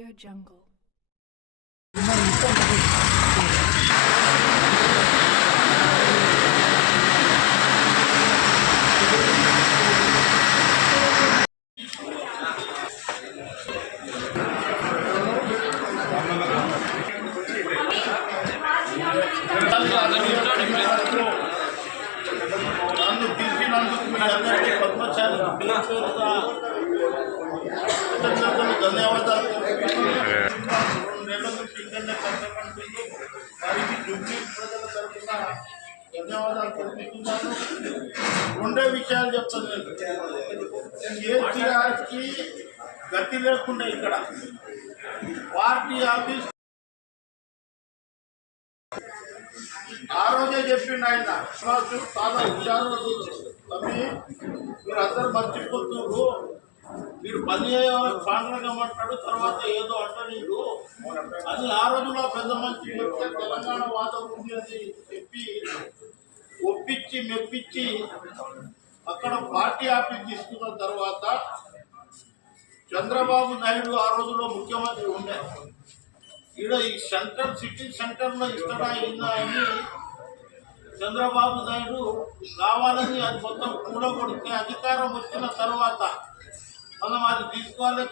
AudioJungle. ధన్యవాదాలు. ధన్యవాదాలు తెలుపుతున్నాను. రెండే విషయాలు చెప్తాను. కేసీఆర్కి గతి లేకుండా ఇక్కడ పార్టీ ఆఫీస్ ఆ రోజే చెప్పిండు ఆయన చాలా హుషారు తమ్మి, మీరు అందరూ మర్చిపోతున్నారు, మీరు పని కాంట్రాక్ట్గా మాట్లాడు తర్వాత ఏదో అంటారు అని ఆ రోజులో పెద్ద మంచి చెప్తే తెలంగాణ వాదం ఉంది అని చెప్పి ఒప్పించి మెప్పించి అక్కడ పార్టీ ఆఫీస్ తీసుకున్న తర్వాత చంద్రబాబు నాయుడు ఆ రోజులో ముఖ్యమంత్రి ఉండే ఈడ ఈ సెంటర్ సిటీ సెంటర్లో ఇస్తాడా ఇందా అని చంద్రబాబు నాయుడు కావాలని అది మొత్తం కూడగొడితే అధికారం వచ్చిన తర్వాత మనం అది తీసుకోవాలి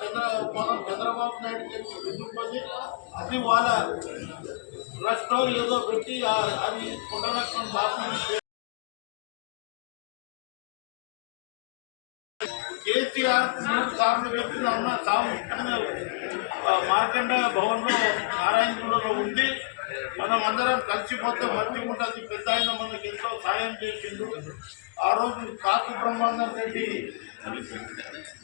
చంద్రబాబు నాయుడు చెప్పి అది వాళ్ళ ట్రస్టో ఏదో పెట్టి అది పునరక్షణ బాబు కేసీఆర్ 3 సార్లు పెట్టిన ఉన్న తాము మార్కండ భవన్లో నారాయణగూడలో ఉంది. మనం అందరం కలిసిపోతే మంచిగా ఉంటుంది. పెద్ద ఆయన మనకు ఎంతో సాయం చేసిండు. ఆ రోజు కాకు బ్రహ్మానంద రెడ్డి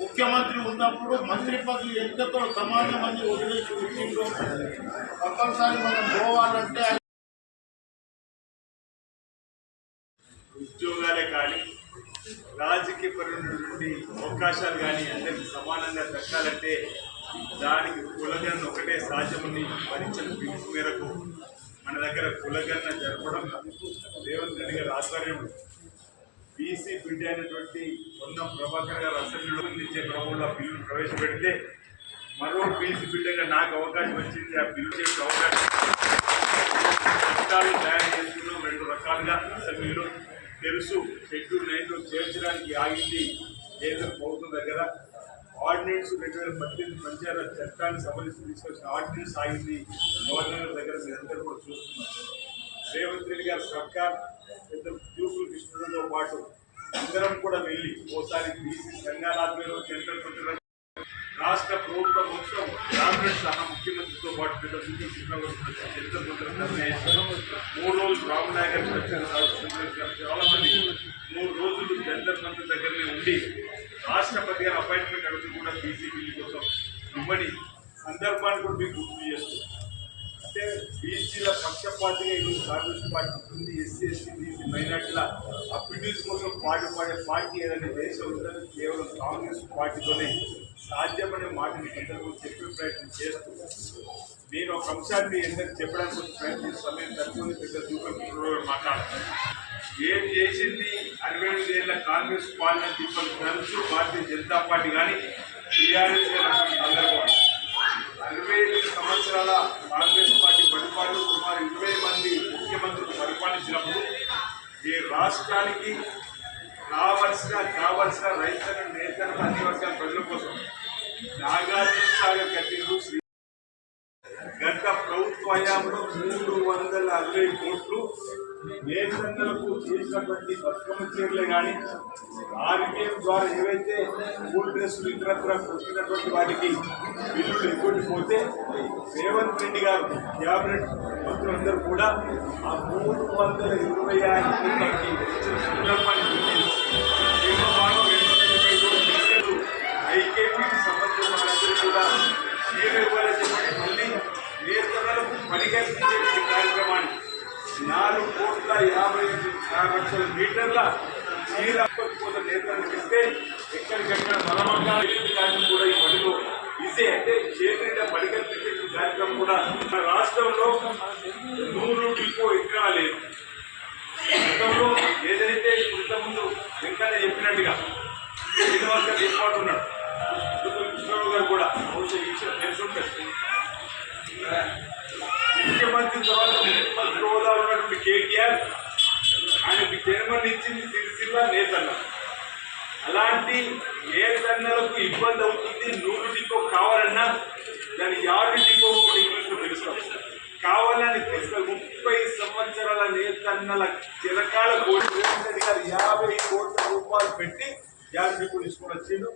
ముఖ్యమంత్రి ఉన్నప్పుడు మంత్రి పదవి ఎంతతో సమాజం అని వదిలేసి వచ్చిండు. కంపల్సరీ మనం పోవాలంటే ఉద్యోగాలే కానీ రాజకీయ పరుల నుండి అవకాశాలు కానీ అందరికీ సమానంగా దక్కాలంటే దానికి కులగన్న ఒకటే సాధ్యమని భరించిన పిలుపు మేరకు మన దగ్గర కులగన్న జరపడం రేవంత్ రెడ్డి గారి ఆధ్వర్యంలో బీసీ బిడ్డ అయినటువంటి పొన్నం ప్రభాకర్ గారు అసెంబ్లీలో ఇచ్చే క్రమంలో ఆ బిల్లును ప్రవేశపెడితే మరో బీసీ బిడ్డగా నాకు అవకాశం వచ్చింది. ఆ బిల్లు చేసే అవకాశం చట్టాలు తయారు చేసుకున్నాం 2 రకాలుగా అసెంబ్లీలో. తెలుసు షెడ్యూల్ 9లో చేర్చడానికి ఆగింది కేంద్ర ప్రభుత్వం దగ్గర. ఆర్డినెన్స్ 2018 పంచాయతీ చట్టాన్ని సంబంధించి తీసుకొచ్చిన ఆర్డినెన్స్ ఆగింది గవర్నర్ దగ్గర. మీరందరూ కూడా చూస్తున్నారు. రేవంత్ రెడ్డి గారి సర్కార్ పెద్ద చూపులు కృష్ణులతో పాటు అందరం కూడా వెళ్ళి ఓసారి బీసీ సంఘాల ఆధ్వర్యంలో కేంద్ర రాష్ట్ర ప్రభుత్వం మొత్తం క్యాబినెట్ సహా ముఖ్యమంత్రితో పాటు పెద్ద నిర్ణయించడం. 3 రోజులు రామనాయక్ గారు చాలా మంది 3 రోజులు జంతర్ మంత్రి దగ్గరనే ఉండి రాష్ట్రపతి గారి అపాయింట్మెంట్ అడుగుతూ కూడా బీసీ బిల్లు కోసం ఇవ్వని సందర్భాన్ని కూడా మీకు గుర్తు చేస్తుంది. అంటే బీసీల పక్షపాతిగా ఈరోజు కాంగ్రెస్ పార్టీ ఉంది. ఎస్సీ ఎస్టీ బీసీ మైనార్టీల అభివృద్ధి కోసం పాటుపడే పార్టీ ఏదైనా దేశం ఉందని కేవలం కాంగ్రెస్ పార్టీతోనే సాధ్యమనే మాటని అందరూ చెప్పే ప్రయత్నం చేస్తూ నేను ఒక అంశాన్ని అందరికి చెప్పడానికి ప్రయత్నించే సమయం తక్కువ పెద్ద చూపులు మాట్లాడుతున్నాను. ఏం చేసింది 65 ఏళ్ల కాంగ్రెస్ పాలన తిప్పలు తరచు భారతీయ జనతా పార్టీ కానీ టీఆర్ఎస్ సందర్భం 65 సంవత్సరాల కాంగ్రెస్ పార్టీ పరిపాలన సుమారు 20 మంది ముఖ్యమంత్రులు పరిపాలించినప్పుడు ఈ రాష్ట్రానికి కావలసిన రైతుల నేతలు అన్ని వర్గాల ప్రజల కోసం నాగార్జున సాగర్ కట్టిండు. గత ప్రభుత్వ హయాంలో 360 కోట్లు నేతలకు చేసినటువంటి బతుకమ్మ చీరలే కానీ ఆర్బీఎం ద్వారా ఏవైతే స్కూల్ డ్రెస్సులు ఇతరత్ర కొట్టినటువంటి వాటికి బిల్లులు ఎగ్గొట్టిపోతే రేవంత్ రెడ్డి గారు క్యాబినెట్ మంత్రులందరూ కూడా ఆ 325 కోట్లకి సందర్భాన్ని ఐకేపీకి సంబంధించిన వాళ్ళందరూ కూడా చీర ఇవ్వాలని చెప్పి మళ్ళీ నేతలకు పరిగణించే కార్యక్రమాన్ని 4,56,00,000 మీటర్ల చీర కోసం నేతలకు ఇస్తే ఎక్కడికెక్కడ బలమంగా కార్యక్రమం కూడా ఈ పనిలో ఇదే అంటే చేతిగా పరిగణించే కార్యక్రమం కూడా మన రాష్ట్రంలో 100 డిపో ఎక్కడ లేదు. గతంలో ఏదైతే ఇంతకుముందు వెంకన్న చెప్పినట్టుగా శ్రీనివాస్ గారు ఏర్పాటు ఉన్నాడు, కృష్ణరావు గారు కూడా బహుశా ఈ విషయం తెలుసుంటారు. జన్మనిచ్చింది సిరిసిల్ల నేతన్న. అలాంటి నేతన్నలకు ఇబ్బంది అవుతుంది. 100 డిపో కావాలన్నా దాని యార్డు డిపో కూడా ఇంగ్లీష్లో పిలుస్తాం. కావాలని తీసుకు 30 సంవత్సరాల నేతన్నల చిరకాల కోటి రేవంత్ రెడ్డి గారు 50 కోట్ల రూపాయలు పెట్టి యార్డు డిపో తీసుకొని వచ్చిండు.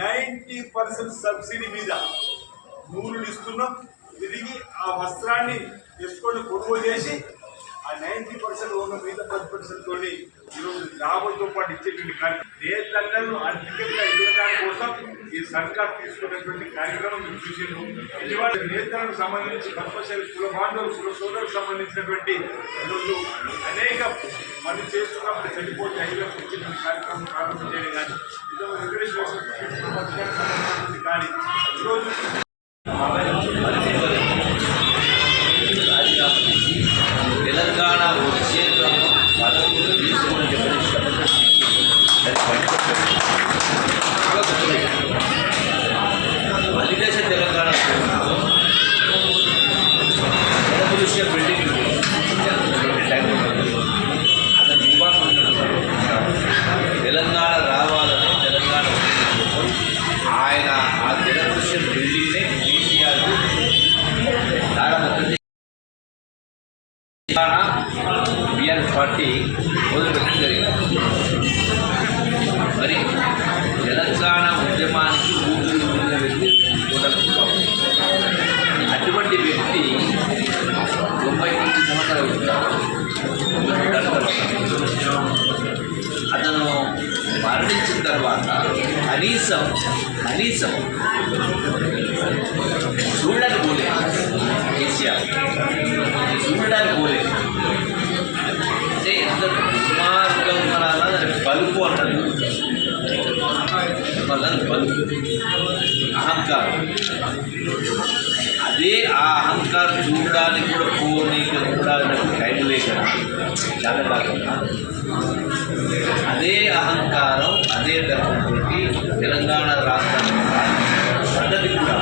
90% సబ్సిడీ మీద నూనెలు ఇస్తున్నాం. తిరిగి ఆ వస్త్రాన్ని తీసుకొని కొనుగోలు చేసి ఆ 90% ఉన్న మీద 10% తోని ఈరోజు లాభంతో పాటు ఇచ్చేటువంటి కార్యక్రమం. నేతన్నలను ఆర్థికంగా ఎదగడానికి కోసం ఈ సర్కార్ తీసుకున్నటువంటి కార్యక్రమం మీరు చూసిండు. ఇవాళ నేతలకు సంబంధించి కంపల్సరీ కుల బాంధవులు కుల సోదరులకు సంబంధించినటువంటి ఈరోజు అనేక మంది చేస్తున్నప్పుడు చనిపోతే 5 లక్షలు ఇచ్చేటువంటి కార్యక్రమం ప్రారంభం చేయడం కానీ ఇదో రిజర్వేషన్ సంబంధించినటువంటి కానీ ఈరోజు తెలంగాణ వచ్చే పదవులు తీసుకుని మధ్యదేశ తెలంగాణ రెవల్యూషన్ బిల్డింగ్ అతని విశ్వాసం తెలంగాణ రావాలని తెలంగాణ ఆయన ఆ రెవల్యూషన్ బిల్డింగ్నే కేసీఆర్ బీఆర్ఎస్ పార్టీ మొదలుపెట్టడం జరిగింది. మరి తెలంగాణ ఉద్యమానికి ఊపిరి ఊపిన వ్యక్తి కోటల అటువంటి వ్యక్తి 99 సంవత్సరాలు అతను మరణించిన తర్వాత కనీసం చూడడానికి పోలేదు. కేసీఆర్ చూడడానికి పోలేదు అంటే ఎంత దుర్మార్గం అనాలా దానికి బలుపు అంటారు. వల్ల బలుపు అహంకారం. అదే ఆ అహంకారం చూడడానికి కూడా పోనీకి కూడా టైం లేక చాలా కాకుండా అదే అహంకారం అదే ధర్మంతో తెలంగాణ రాష్ట్రానికి పద్ధతి కూడా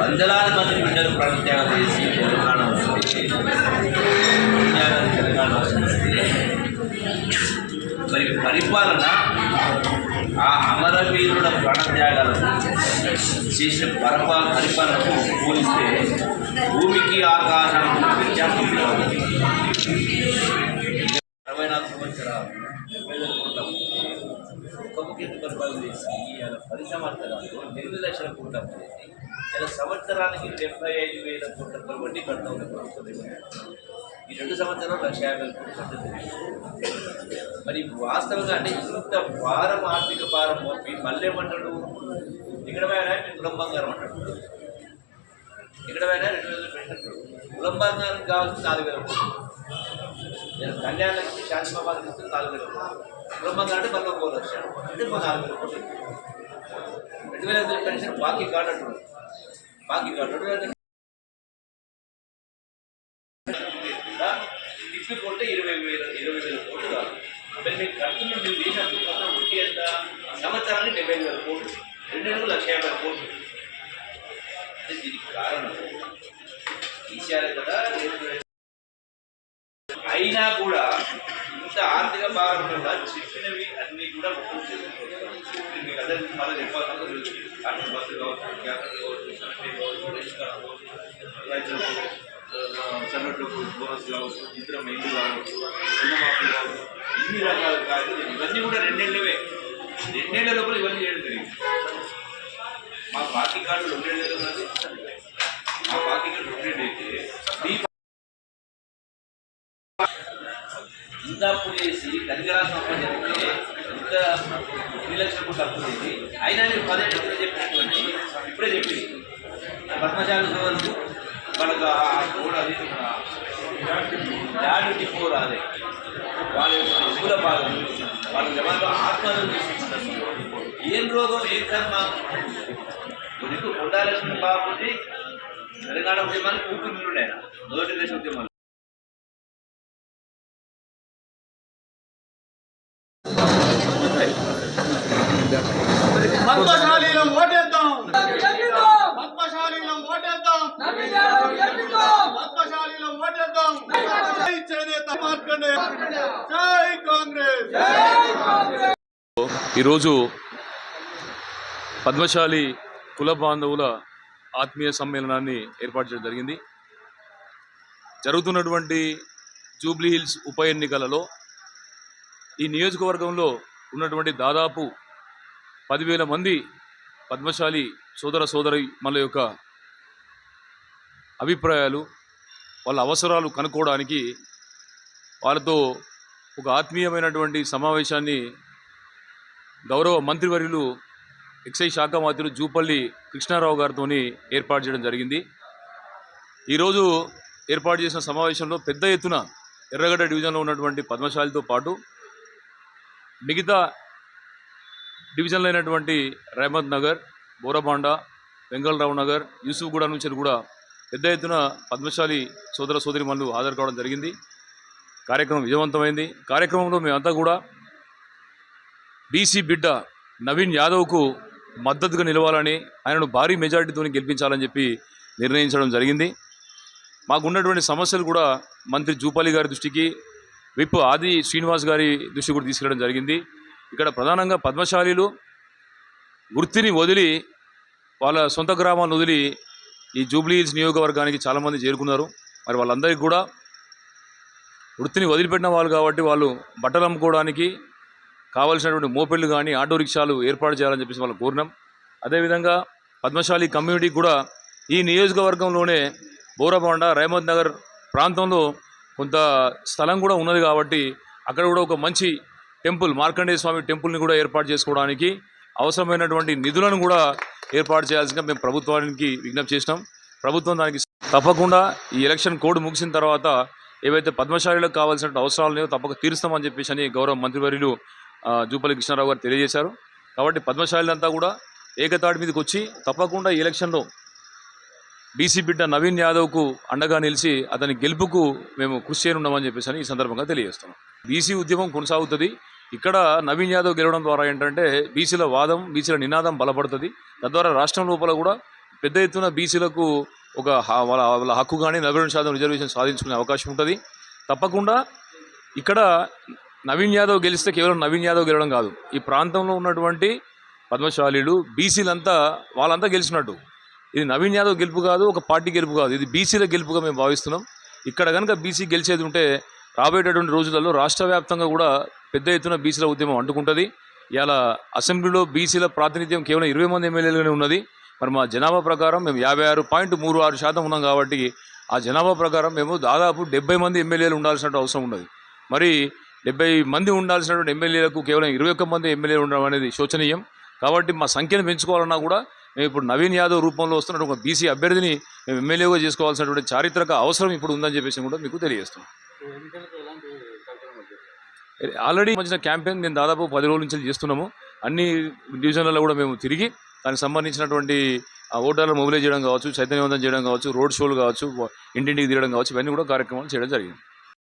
వందలాది మంది బిడ్డలు ప్రాణత్యాగం చేసి తెలంగాణ వస్తుంది. తెలంగాణ వస్తుంది. మరి పరిపాలన ఆ అమరవీరుల ప్రాణత్యాగాలను చేసిన పరిపాలనకు పోలిస్తే భూమికి ఆకాశానికి వ్యత్యాసం 64 సంవత్సరాలు 70,000 కోట్ల ఒక ముఖ్యమంత్రి పరిపాలన చేసి ఇలా 10 సంవత్సరాల్లో 8 లక్షల కోట్ల చేసి ఇలా సంవత్సరానికి 75,000 కోట్ల వడ్డీ కడతా ఉన్న ప్రభుత్వం. ఈ 2 సంవత్సరాలు 150,000 కోట్లు కట్టదు. మరి వాస్తవంగా అంటే ఇంత భారం ఆర్థిక భారం మోపి మళ్ళీ ఏమంటాడు, ఇక్కడ పోయినా మీ కులం బంగారం అంటాడు, ఇక్కడ పోయినా 2,000 పెంచాడు. కులం బంగారం కావాల్సి 4,000 కోట్లు. నేను కళ్యాణానికి శాంతిబాబాద్ ఇస్తే 4,000 కోట్లు. కులం బంగారం అంటే మళ్ళీ 1 లక్ష అంటే 4,000 కోట్లు. 2,000 పెన్షన్ బాకీ కార్డు అంటున్నారు. బాకీ కార్డు తిప్పిపోతే 20,000 కోట్లు కాదు. మరి మీకు ఖర్చులు మీరు చేసినట్టు మొత్తం వడ్డీ ఎంత? సంవత్సరానికి 70,000 కోట్లు, 2 నెలలు 150,000 కోట్లు. అంటే దీనికి కారణం కేసీఆర్ కదా. అయినా కూడా ఇంత ఆర్థిక భారం కూడా చెప్పినవి అన్నీ కూడా ఒప్పులు చేసుకుంటారు. మీకు అందరికీ మళ్ళీ చెప్పాలి. కాంగ్రెస్ బస్సు కావచ్చు, క్యాపిటల్ కావచ్చు, సర్వే కావచ్చు, రేషన్ కార్డు కావచ్చు, రైతులకు సన్నట్లకు బోనస్ కావచ్చు, ఇతర మైండ్లు కావచ్చు, రుణమాఫీ కావచ్చు, ఇన్ని రకాల కార్యక్రమాలు ఇవన్నీ కూడా 2 నెలలవే. 2 నెలల లోపల ఇవన్నీ చేయడం జరిగింది. మా పార్టీ కార్డు 2 నెలలు ఉన్నది. మా పార్టీ కార్డు 2 నెలలు అయితే ఇంత అప్పు చేసి కనికరాశం అప్పు చెప్తే ఇంత 3 లక్షల కోట్లు అప్పు చేసి అయినా మీరు 10 ఏళ్ళు చెప్పినటువంటి ఇప్పుడే చెప్పింది పద్మశాల సోదరులు వాళ్ళకు ఆ కోడ్ అది ల్యాండ్ డిపో రాలే, వాళ్ళ యొక్క ఎగుల భాగం వాళ్ళ జమాలో ఆత్మహత్యలు చేసుకుంటున్నారు. ఏం రోగం ఏం కర్మ? నీకు 2 లక్షల బాబుని తెలంగాణ ఉద్యమాన్ని కూతురుండే ఆయన మొదటి దేశ ఉద్యమాలు. పద్మశాలీలం ఓటేద్దాం, పద్మశాలీలం ఓటేద్దాం, పద్మశాలీలం ఓటేద్దాం. జై చేనేత మార్కండే, జై ఈరోజు పద్మశాలి కుల బాంధవుల ఆత్మీయ సమ్మేళనాన్ని ఏర్పాటు చేయడం జరిగింది. జరుగుతున్నటువంటి జూబ్లీ హిల్స్ ఉప ఎన్నికలలో ఈ నియోజకవర్గంలో ఉన్నటువంటి దాదాపు 10,000 మంది పద్మశాలి సోదర సోదరి మన యొక్క అభిప్రాయాలు, వాళ్ళ అవసరాలు కనుక్కోవడానికి వాళ్ళతో ఒక ఆత్మీయమైనటువంటి సమావేశాన్ని గౌరవ మంత్రివర్యులు ఎక్సైజ్ శాఖ మంత్రులు జూపల్లి కృష్ణారావు గారితో ఏర్పాటు చేయడం జరిగింది. ఈరోజు ఏర్పాటు చేసిన సమావేశంలో పెద్ద ఎత్తున ఎర్రగడ్డ డివిజన్లో ఉన్నటువంటి పద్మశాలితో పాటు మిగతా డివిజన్లో అయినటువంటి రహమత్ నగర్, బోరబాండ, వెంగళరావు నగర్, యూసుఫ్గూడ నుంచి కూడా పెద్ద ఎత్తున పద్మశాలి సోదర సోదరిమణులు హాజరు కావడం జరిగింది. కార్యక్రమం విజయవంతమైంది. కార్యక్రమంలో మేమంతా కూడా బీసీ బిడ్డ నవీన్ యాదవ్కు మద్దతుగా నిలవాలని, ఆయనను భారీ మెజారిటీతో గెలిపించాలని చెప్పి నిర్ణయించడం జరిగింది. మాకున్నటువంటి సమస్యలు కూడా మంత్రి జూపల్లి గారి దృష్టికి, విప్ ఆది శ్రీనివాస్ గారి దృష్టి కూడా తీసుకెళ్ళడం జరిగింది. ఇక్కడ ప్రధానంగా పద్మశాలీలు వృత్తిని వదిలి, వాళ్ళ సొంత గ్రామాలను వదిలి ఈ జూబ్లీ హిల్స్ నియోజకవర్గానికి చాలామంది చేరుకున్నారు. మరి వాళ్ళందరికీ కూడా వృత్తిని వదిలిపెట్టిన వాళ్ళు కాబట్టి వాళ్ళు బట్టలు అమ్ముకోవడానికి కావాల్సినటువంటి మోపెళ్ళు కానీ ఆటో రిక్షాలు ఏర్పాటు చేయాలని చెప్పేసి వాళ్ళు కోరినాం. అదేవిధంగా పద్మశాలి కమ్యూనిటీ కూడా ఈ నియోజకవర్గంలోనే బోరబాండ, రహమత్ నగర్ ప్రాంతంలో కొంత స్థలం కూడా ఉన్నది కాబట్టి అక్కడ కూడా ఒక మంచి టెంపుల్, మార్కండేయ స్వామి టెంపుల్ని కూడా ఏర్పాటు చేసుకోవడానికి అవసరమైనటువంటి నిధులను కూడా ఏర్పాటు చేయాల్సిందిగా మేము ప్రభుత్వానికి విజ్ఞప్తి చేసినాం. ప్రభుత్వం దానికి తప్పకుండా ఈ ఎలక్షన్ కోడ్ ముగిసిన తర్వాత ఏవైతే పద్మశాలీలకు కావాల్సిన అవసరాలు తప్పక తీరుస్తామని చెప్పేసి గౌరవ మంత్రివర్యులు జూపల్లి కృష్ణారావు గారు తెలియజేశారు. కాబట్టి పద్మశాలీలంతా కూడా ఏకతాటి మీదకి వచ్చి తప్పకుండా ఈ ఎలక్షన్లో బీసీ బిడ్డ నవీన్ యాదవ్కు అండగా నిలిచి అతని గెలుపుకు మేము కృషి చేయనున్నామని చెప్పేసి ఈ సందర్భంగా తెలియజేస్తున్నాం. బీసీ ఉద్యమం కొనసాగుతుంది. ఇక్కడ నవీన్ యాదవ్ గెలవడం ద్వారా ఏంటంటే బీసీల వాదం, బీసీల నినాదం బలపడుతుంది. తద్వారా రాష్ట్రం లోపల కూడా పెద్ద ఎత్తున బీసీలకు ఒక వాళ్ళ హక్కు కానీ 42% రిజర్వేషన్ సాధించుకునే అవకాశం ఉంటుంది. తప్పకుండా ఇక్కడ నవీన్ యాదవ్ గెలిస్తే కేవలం నవీన్ యాదవ్ గెలవడం కాదు, ఈ ప్రాంతంలో ఉన్నటువంటి పద్మశాలీలు, బీసీలంతా వాళ్ళంతా గెలిచినట్టు. ఇది నవీన్ యాదవ్ గెలుపు కాదు, ఒక పార్టీ గెలుపు కాదు, ఇది బీసీల గెలుపుగా మేము భావిస్తున్నాం. ఇక్కడ కనుక బీసీ గెలిచేది ఉంటే రాబోయేటటువంటి రోజులలో రాష్ట్ర వ్యాప్తంగా కూడా పెద్ద ఎత్తున బీసీల ఉద్యమం అంటుకుంటుంది. ఇవాళ అసెంబ్లీలో బీసీల ప్రాతినిధ్యం కేవలం 20 మంది ఎమ్మెల్యేలుగానే ఉన్నది. మరి మా జనాభా ప్రకారం మేము 56.36% ఉన్నాం కాబట్టి ఆ జనాభా ప్రకారం మేము దాదాపు 70 మంది ఎమ్మెల్యేలు ఉండాల్సిన అవసరం ఉన్నది. మరి 70 మంది ఉండాల్సినటువంటి ఎమ్మెల్యేలకు కేవలం 21 మంది ఎమ్మెల్యేలు ఉండడం అనేది శోచనీయం. కాబట్టి మా సంఖ్యను పెంచుకోవాలన్నా కూడా మేము ఇప్పుడు నవీన్ యాదవ్ రూపంలో వస్తున్న ఒక బీసీ అభ్యర్థిని మేము ఎమ్మెల్యేగా చేసుకోవాల్సినటువంటి చారిత్రక అవసరం ఇప్పుడు ఉందని చెప్పేసి కూడా మీకు తెలియజేస్తున్నాం. ఆల్రెడీ వచ్చిన క్యాంపెయిన్ నేను దాదాపు 10 రోజుల నుంచి చేస్తున్నాము. అన్ని డివిజన్లలో కూడా మేము తిరిగి దానికి సంబంధించినటువంటి ఓటర్లు మొబిలైజ్ చేయడం కావచ్చు, చైతన్యవంతం చేయడం కావచ్చు, రోడ్ షోలు కావచ్చు, ఇంటింటికి తిరగడం కావచ్చు, ఇవన్నీ కూడా కార్యక్రమాలు చేయడం జరిగింది.